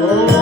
Oh.